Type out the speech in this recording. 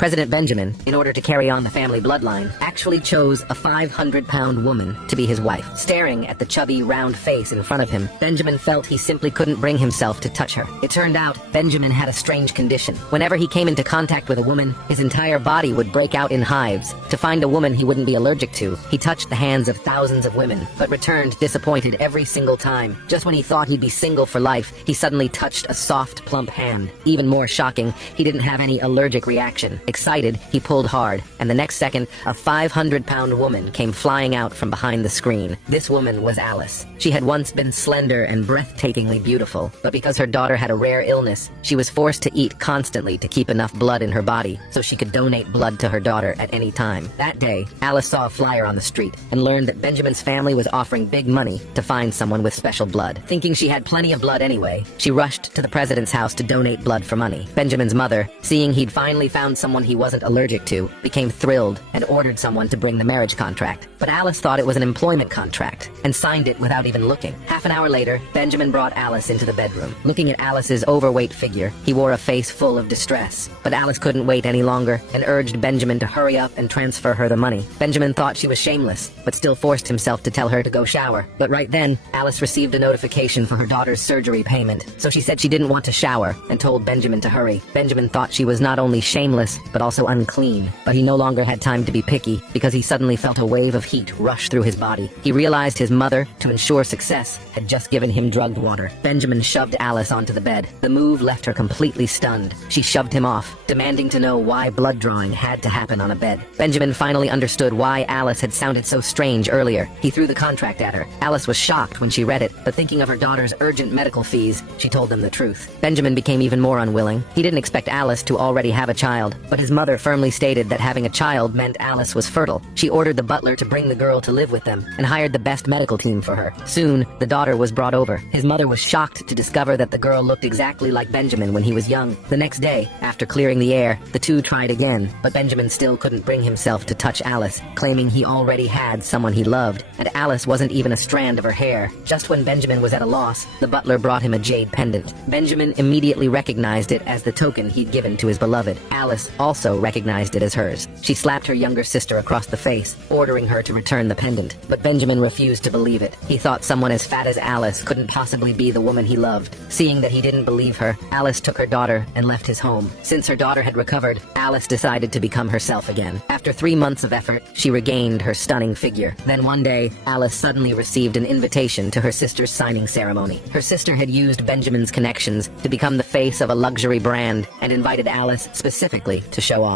President Benjamin, in order to carry on the family bloodline, actually chose a 500-pound woman to be his wife. Staring at the chubby, round face in front of him, Benjamin felt he simply couldn't bring himself to touch her. It turned out Benjamin had a strange condition. Whenever he came into contact with a woman, his entire body would break out in hives. To find a woman he wouldn't be allergic to, he touched the hands of thousands of women, but returned disappointed every single time. Just when he thought he'd be single for life, he suddenly touched a soft, plump hand. Even more shocking, he didn't have any allergic reaction. Excited, he pulled hard, and the next second, a 500-pound woman came flying out from behind the screen. This woman was Alice. She had once been slender and breathtakingly beautiful, but because her daughter had a rare illness, she was forced to eat constantly to keep enough blood in her body so she could donate blood to her daughter at any time. That day, Alice saw a flyer on the street and learned that Benjamin's family was offering big money to find someone with special blood. Thinking she had plenty of blood anyway, she rushed to the president's house to donate blood for money. Benjamin's mother, seeing he'd finally found someone he wasn't allergic to, became thrilled and ordered someone to bring the marriage contract. But Alice thought it was an employment contract and signed it without even looking. Half an hour later, Benjamin brought Alice into the bedroom. Looking at Alice's overweight figure, he wore a face full of distress. But Alice couldn't wait any longer and urged Benjamin to hurry up and transfer her the money. Benjamin thought she was shameless, but still forced himself to tell her to go shower. But right then, Alice received a notification for her daughter's surgery payment, so she said she didn't want to shower and told Benjamin to hurry. Benjamin thought she was not only shameless, but also unclean. But he no longer had time to be picky because he suddenly felt a wave of heat rush through his body. He realized his mother, to ensure success, had just given him drugged water. Benjamin shoved Alice onto the bed. The move left her completely stunned. She shoved him off, demanding to know why blood drawing had to happen on a bed. Benjamin finally understood why Alice had sounded so strange earlier. He threw the contract at her. Alice was shocked when she read it, but thinking of her daughter's urgent medical fees, she told them the truth. Benjamin became even more unwilling. He didn't expect Alice to already have a child, but his mother firmly stated that having a child meant Alice was fertile. She ordered the butler to bring the girl to live with them and hired the best medical team for her. Soon, the daughter was brought over. His mother was shocked to discover that the girl looked exactly like Benjamin when he was young. The next day, after clearing the air, the two tried again, but Benjamin still couldn't bring himself to touch Alice, claiming he already had someone he loved, and Alice wasn't even a strand of her hair. Just when Benjamin was at a loss, the butler brought him a jade pendant. Benjamin immediately recognized it as the token he'd given to his beloved. Alice also recognized it as hers. She slapped her younger sister across the face, ordering her to return the pendant. But Benjamin refused to believe it. He thought someone as fat as Alice couldn't possibly be the woman he loved. Seeing that he didn't believe her, Alice took her daughter and left his home. Since her daughter had recovered, Alice decided to become herself again. After 3 months of effort, she regained her stunning figure. Then one day, Alice suddenly received an invitation to her sister's signing ceremony. Her sister had used Benjamin's connections to become the face of a luxury brand and invited Alice specifically to show off.